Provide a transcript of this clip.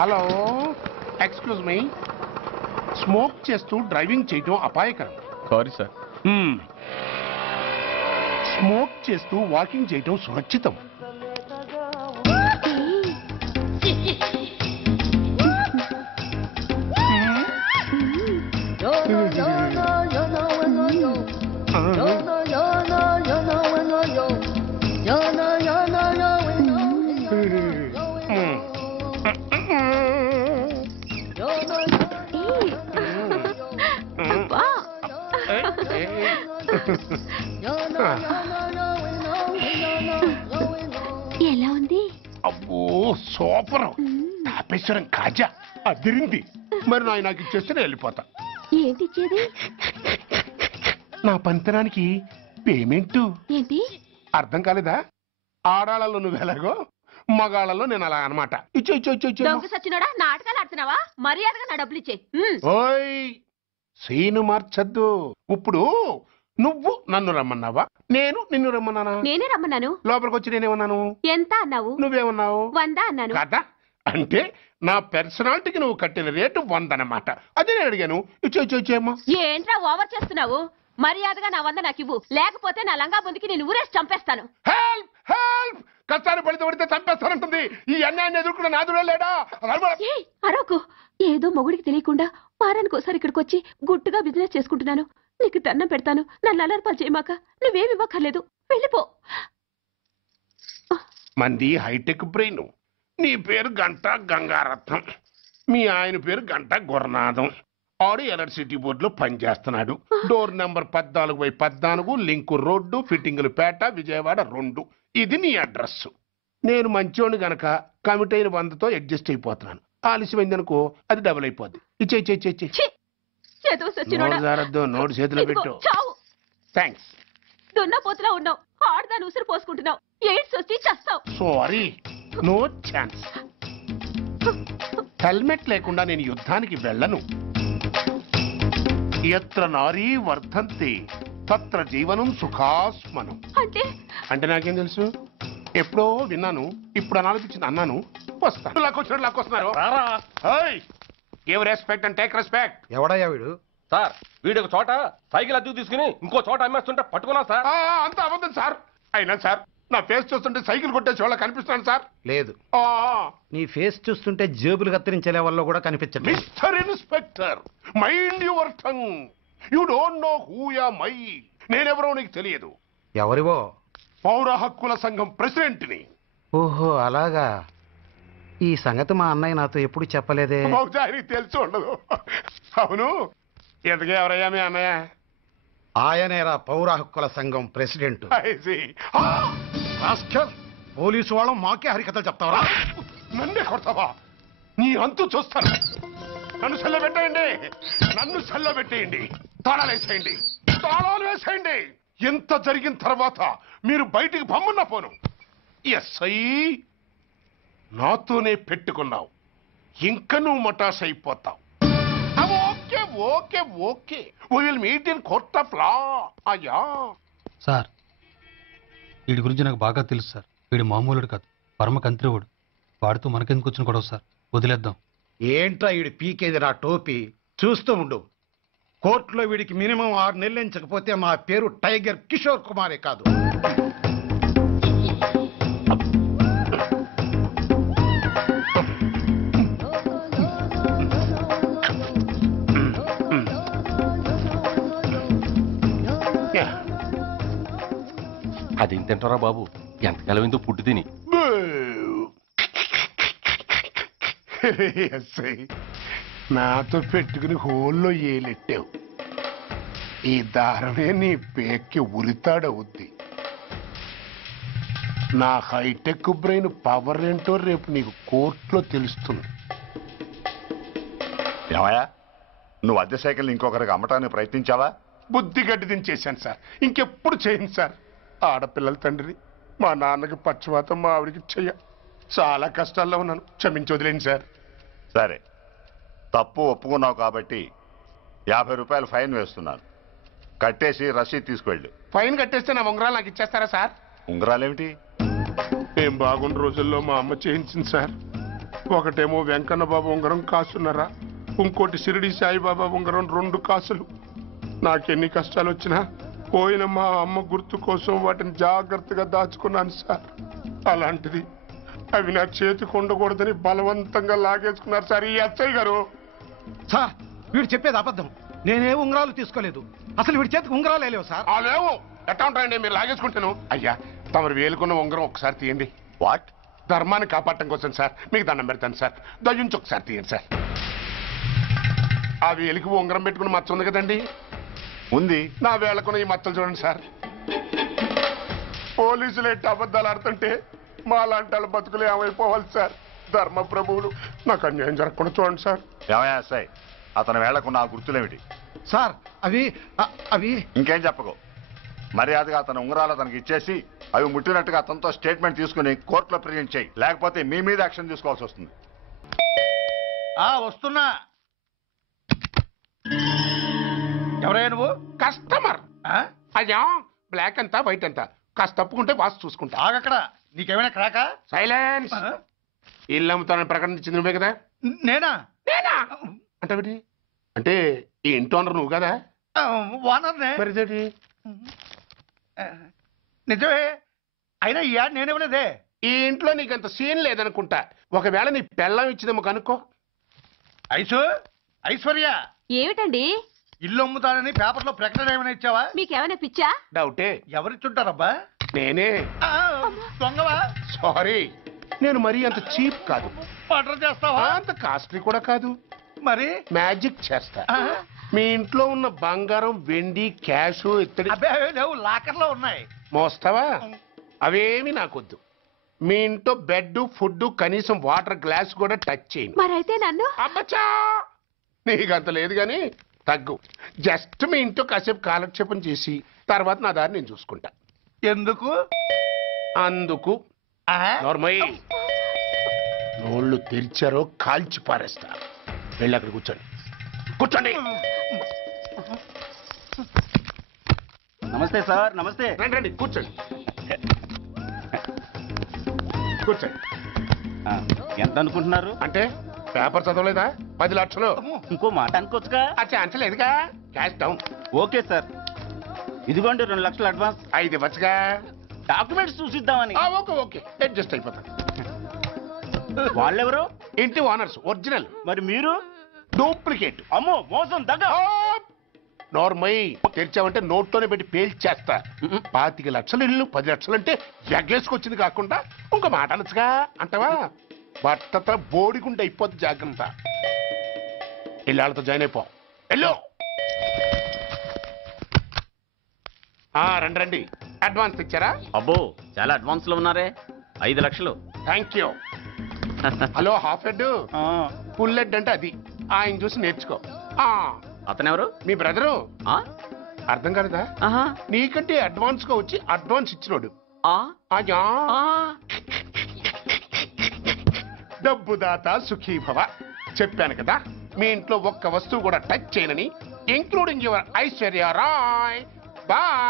Hello, excuse me. Smoke చేస్తూ driving చేయటం అపాయకరం. Sorry sir. స్మోక్ చేస్తూ వాకింగ్ చేయటం సురక్షితం. ఎలా ఉంది? అబ్బో సూపర్. తాపేశ్వరం కాజా అదిరింది. మరి నాకు ఇచ్చేస్తే నేను వెళ్ళిపోతా. ఏంటి ఇచ్చేది? నా పంతనానికి పేమెంట్. ఏంటి అర్థం కాలేదా? ఆడాళ్ళలో నువ్వు ఎలాగో, మగాళ్ళలో నేను అలా అనమాట. ఇచ్చో ఇచ్చో ఇచ్చో ఇచ్చో. దొంగ సచ్చినోడా, నాటకాలు ఆడుతున్నావా? మర్యాదగా నా డబ్బులు ఇచ్చే. ఓయ్ సీను మార్చద్దు. ఇప్పుడు నువ్వు నన్ను రమ్మన్నావా, నేను నిన్ను రమ్మన్నానా? నేనే రమ్మన్నాను. లోపలికి వచ్చి నేనేమన్నాను? ఎంత అన్నావు? నువ్వేమన్నావు? 100 అన్నాను. కదా, అంటే నా పర్సనాలిటీకి నువ్వు కట్టిన రేటు 100 అన్నమాట. అదే నేను అడిగాను. ఇచ్చో ఇచ్చో ఇచ్చేమ్మా. ఏంట్రా ఓవర్ చేస్తున్నావు? మర్యాదగా నా 100 నాకు ఇవ్వు, లేకపోతే నా లంగా బొందికి నేను ఊరేసి చంపేస్తాను. Help help. కష్టాన్ని పడితే చంపేస్తానంటుంది. ఈ అన్యాయాన్ని ఎదుర్కొన్న నాదుడే లేడా? అరవకు. ఏదో మొగుడికి తెలియకుండా వారానికి ఒకసారి ఇక్కడికి వచ్చి గుట్టుగా బిజినెస్ చేసుకుంటున్నాను. నీకు దండం పెడతాను, నన్ను అలర్పాలు చేయమాక. నువ్వేమి ఇవ్వక్కర్లేదు, వెళ్ళిపో. మంది హైటెక్ బ్రెయిన్. నీ పేరు గంట గంగారత్నం, మీ ఆయన పేరు గంట గురునాథం. ఆడు ఎలక్ట్రిసిటీ బోర్డులో పనిచేస్తున్నాడు. డోర్ నెంబర్ 14/14, లింకు రోడ్డు, ఫిట్టింగులు పేట, విజయవాడ 2. ఇది నీ అడ్రస్. నేను మంచోని గనక కమిట్ అయిన 100తో అడ్జస్ట్ అయిపోతున్నాను. ఆలస్యమైందనుకో అది డబుల్ అయిపోద్ది. ఇచ్చే నోటు చేతిలో పెట్టు. థ్యాంక్స్. దున్నపోతులా ఉన్నావు, ఆడదాని ఉసురు పోసుకుంటున్నావు. ఎయిడ్స్ వచ్చి చస్తావు. Sorry, no chance. హెల్మెట్ లేకుండా నేను యుద్ధానికి వెళ్ళను. ఎత్ర నారీ వర్ధంతి తత్ర జీవనం సుఖాస్మనం. అంటే నాకేం తెలుసు? ఎప్పుడో విన్నాను, ఇప్పుడు అనాలనిపించింది అన్నాను. వస్తాను. లాక్కొస్తున్నారు. Give respect and take respect. ఎవడయ్యా వీడు? సార్ వీడు ఒక చోట సైకిల్ అద్దెకు తీసుకుని ఇంకో చోట అమ్మేస్తుంటే పట్టుకున్నా సార్. అంతా అబద్ధం సార్. అయినా సార్ నా ఫేస్ చూస్తుంటే సైకిల్ కొట్టేసి వాళ్ళ కనిపిస్తున్నాను సార్. లేదు, నీ ఫేస్ చూస్తుంటే జేబులు కత్తిరించే లెవెల్లో కూడా కనిపించదు. Mister inspector, mind your tongue. You don't know who am I. నేనెవరో నీకు తెలియదు. ఎవరివో? పౌర హక్కుల సంఘం ప్రెసిడెంట్ని. ఓహో అలాగా. ఈ సంగతి మా అన్నయ్య నాతో ఎప్పుడు చెప్పలేదే. బహుశా ఆయనకి తెలిసి ఉండదు. అవును, ఎదగే ఎవరయ్యా మీ అన్నయ్య? ఆయనేరా పౌర హక్కుల సంఘం ప్రెసిడెంట్. పోలీసు వాళ్ళం మాకే హరికథలు చెప్తావరా? నన్నే కొడతావా? నీ అంతు చూస్తాను. నన్ను సెల్ల పెట్టేయండి, నన్ను సెల్ల పెట్టేయండి. తాళాలు వేసేయండి, తాళాలు వేసేయండి. ఎంత జరిగిన తర్వాత మీరు బయటికి పమ్మున్న పోను. ఎస్ఐ నాతోనే పెట్టుకున్నావు, ఇంకా నువ్వు మటాస్ అయిపోతావు. Okay okay okay, we will meet in court of law. అయ్యా సార్, వీడి గురించి నాకు బాగా తెలుసు సార్. వీడి మామూలుడు కాదు, పరమ కంత్రివుడు. వాడితో మనకెందుకు వచ్చిన గొడవ సార్? వదిలేద్దాం. ఏంట్రా వీడి పీకేది నా టోపీ? చూస్తూ ఉండు. కోర్టులో వీడికి మినిమం 6 నెలలు ఎంచకపోతే మా పేరు టైగర్ కిషోర్ కుమారే కాదు. అదేం తింటారా బాబు, ఎంతకాలం ఏందో పుట్టి తిని. నాతో పెట్టుకుని హోల్లో ఏలెట్టావు. ఈ దారమే నీ పేక్కి ఉరితాడవుద్ది. నా హైటెక్ బ్రెయిన్ పవర్ ఏంటో రేపు నీకు కోర్టులో తెలుస్తుంది. ఏమయ్యా, నువ్వు అద్దె సైకిల్ ఇంకొకరికి అమ్మటానికి ప్రయత్నించావా? బుద్ధి గడ్డి దించేశాను సార్, ఇంకెప్పుడు చేయను సార్. ఆడపిల్లల తండ్రిని, మా నాన్నకి పక్షవాతం, మా ఆవిడికి చెయ్య. చాలా కష్టాల్లో ఉన్నాను, క్షమించి వదిలేండి సార్. సరే, తప్పు ఒప్పుకున్నావు కాబట్టి 50 రూపాయలు ఫైన్ వేస్తున్నాను. కట్టేసి రసీదు తీసుకువెళ్ళు. ఫైన్ కట్టేస్తే నా ఉంగరాలు నాకు ఇచ్చేస్తారా సార్? ఉంగరాలేమిటి? ఏం బాగున్న రోజుల్లో మా అమ్మ చేయించింది సార్. ఒకటేమో వెంకన్న బాబు ఉంగరం కాసున్నరా, ఇంకోటి షిరిడి సాయిబాబా ఉంగరం 2 కాసులు. నాకెన్ని కష్టాలు వచ్చినా పోయిన మా అమ్మ గుర్తు కోసం వాటిని జాగ్రత్తగా దాచుకున్నాను సార్. అలాంటిది అవి నా చేతికి ఉండకూడదని బలవంతంగా లాగేసుకున్నారు సార్ ఈ అచ్చయ్య గారు. సార్ వీడు చెప్పేది అబద్ధం. నేనే ఉంగరాలు తీసుకోలేదు. అసలు వీడి చేతికి ఉంగరాలు లేవు సార్. లేవు. ఎట్టా ఉంటాయండి మీరు లాగేసుకుంటాను. అయ్యా తమరు వేలుకున్న ఉంగరం ఒకసారి తీయండి. వాట్? ధర్మాన్ని కాపాడటం కోసం సార్. మీకు దండం పెడతాను సార్. దయ్యుంచి ఒకసారి తీయండి సార్. ఆ వేలికి ఉంగరం పెట్టుకుని మచ్చ ఉంది కదండి, ఉంది. నా వేళకున్న ఈ మచ్చలు చూడండి సార్. పోలీసులు ఎట్టి అబద్ధాలు ఆడుతుంటే మా లాంటి వాళ్ళ బతుకులు ఏమైపోవాలి సార్. ధర్మ ప్రభువులు నాకు అన్యాయం జరగకుండా చూడండి సార్. ఏమయ్యా ఎస్ఐ, అతని వేళ్లకున్న ఆ గుర్తులేమిటి? సార్ అవి ఇంకేం చెప్పకు. మర్యాదగా అతని ఉంగరాలు అతనికి ఇచ్చేసి అవి ముట్టినట్టుగా అతనితో స్టేట్మెంట్ తీసుకుని కోర్టులో ప్రజెంట్ చేయి. లేకపోతే మీ మీద యాక్షన్ తీసుకోవాల్సి వస్తుంది. వస్తున్నా. ఎవరయ్యా నువ్వు? కస్టమర్. అయ్యా బ్లాక్ అంతా వైట్ అంతా కాస్త తప్పుకుంటే వాసు చూసుకుంటా. ఆగక్కడ. నీకేమైనా క్రాకా? సైలెన్స్. ఇల్లు అమ్ముతానని ప్రకటించింది నువ్వే కదా? నేనా? అంటే అంటే ఈ ఇంటి ఓనర్ నువ్వు కదా? ఓనర్నే. మరిదేటి నిజమే. అయినా ఈ యాడ్ నేనివ్వలేదే. ఈ ఇంట్లో నీకంత సీన్ లేదనుకుంటా. ఒకవేళ నీ పెళ్ళం ఇచ్చిందేమో కనుక్కో. ఐశ్వర్య ఏమిటండి ఇల్లు అమ్ముతానని పేపర్లో ప్రకటన ఏమైనా ఇచ్చావా? మీకేమైనా పిచ్చా? డౌటే. ఎవరిచ్చుంటారబ్బా? నేనే. దొంగవా? సారీ, నేను మరీ అంత చీప్ కాదు. మర్డర్ చేస్తావా? అంత కాస్ట్లీ కూడా కాదు. మరి మ్యాజిక్ చేస్తా. మీ ఇంట్లో ఉన్న బంగారం, వెండి, క్యాష్, ఇత్తడి అబ్బే లేవు, లాకర్లో ఉన్నాయి. మోస్తావా? అవేమి నాకొద్దు. మీ ఇంట్లో బెడ్, ఫుడ్, కనీసం వాటర్ గ్లాస్ కూడా టచ్ చేయను. మరైతే నన్ను అబ్బచ్చా, నీకంత లేదు గాని తగ్గు. జస్ట్ మీ ఇంట్లో కాసేపు కాలక్షేపం చేసి తర్వాత నా దారి నేను చూసుకుంటా. ఎందుకు? అందుకు. నార్మల్ నోళ్ళు తెరిచారో కాల్చి పారేస్తా. వెళ్ళి అక్కడ కూర్చోండి. కూర్చోండి. నమస్తే సార్. నమస్తే. రండి రండి కూర్చోండి. కూర్చోండి. ఎంత అనుకుంటున్నారు? అంటే పేపర్ చదవలేదా? 10 లక్షలు. ఇంకో మాట అనుకోవచ్చుగా? ఆ ఛాన్స్ లేదుగా. Cash down. ఓకే సార్, ఇదిగోండి 2 లక్షలు అడ్వాన్స్. 5 ఇవ్వచ్చుగా. డాక్యుమెంట్స్ చూసిద్దామని. ఓకే ఓకే అడ్జస్ట్ అయిపోతాను. వాళ్ళెవరు? ఇంటి ఓనర్స్. ఒరిజినల్. మరి మీరు? డూప్లికేట్. అమ్మో మోసం దగ్గ. నార్మల్ తెరిచావంటే నోట్తోనే పెట్టి పేల్చేస్తా. 25 లక్షలు ఇల్లు 10 లక్షలు అంటే ఎగ్గేసుకొచ్చింది కాకుండా ఇంకో మాట అనొచ్చుగా అంటావా? బట్టతో బోడిగుంటే అయిపోద్ది. జాగ్రత్త. ఇళ్ళతో జాయిన్ అయిపో. వెళ్ళు. రండి రండి. అడ్వాన్స్ ఇచ్చారా? అబ్బో చాలా అడ్వాన్స్ లో ఉన్నారే. 5 లక్షలు. Thank you. Hello half head, full head అంటే అది. ఆయన చూసి నేర్చుకో. అతనెవరు? మీ బ్రదరు. అర్థం కాలేదా? నీకంటే అడ్వాన్స్ గా వచ్చి అడ్వాన్స్ ఇచ్చినోడు. డబ్బు దాత సుఖీభవ. చెప్పాను కదా మీ ఇంట్లో ఒక్క వస్తువు కూడా టచ్ చేయనని, including your Aishwarya Rai. Bye.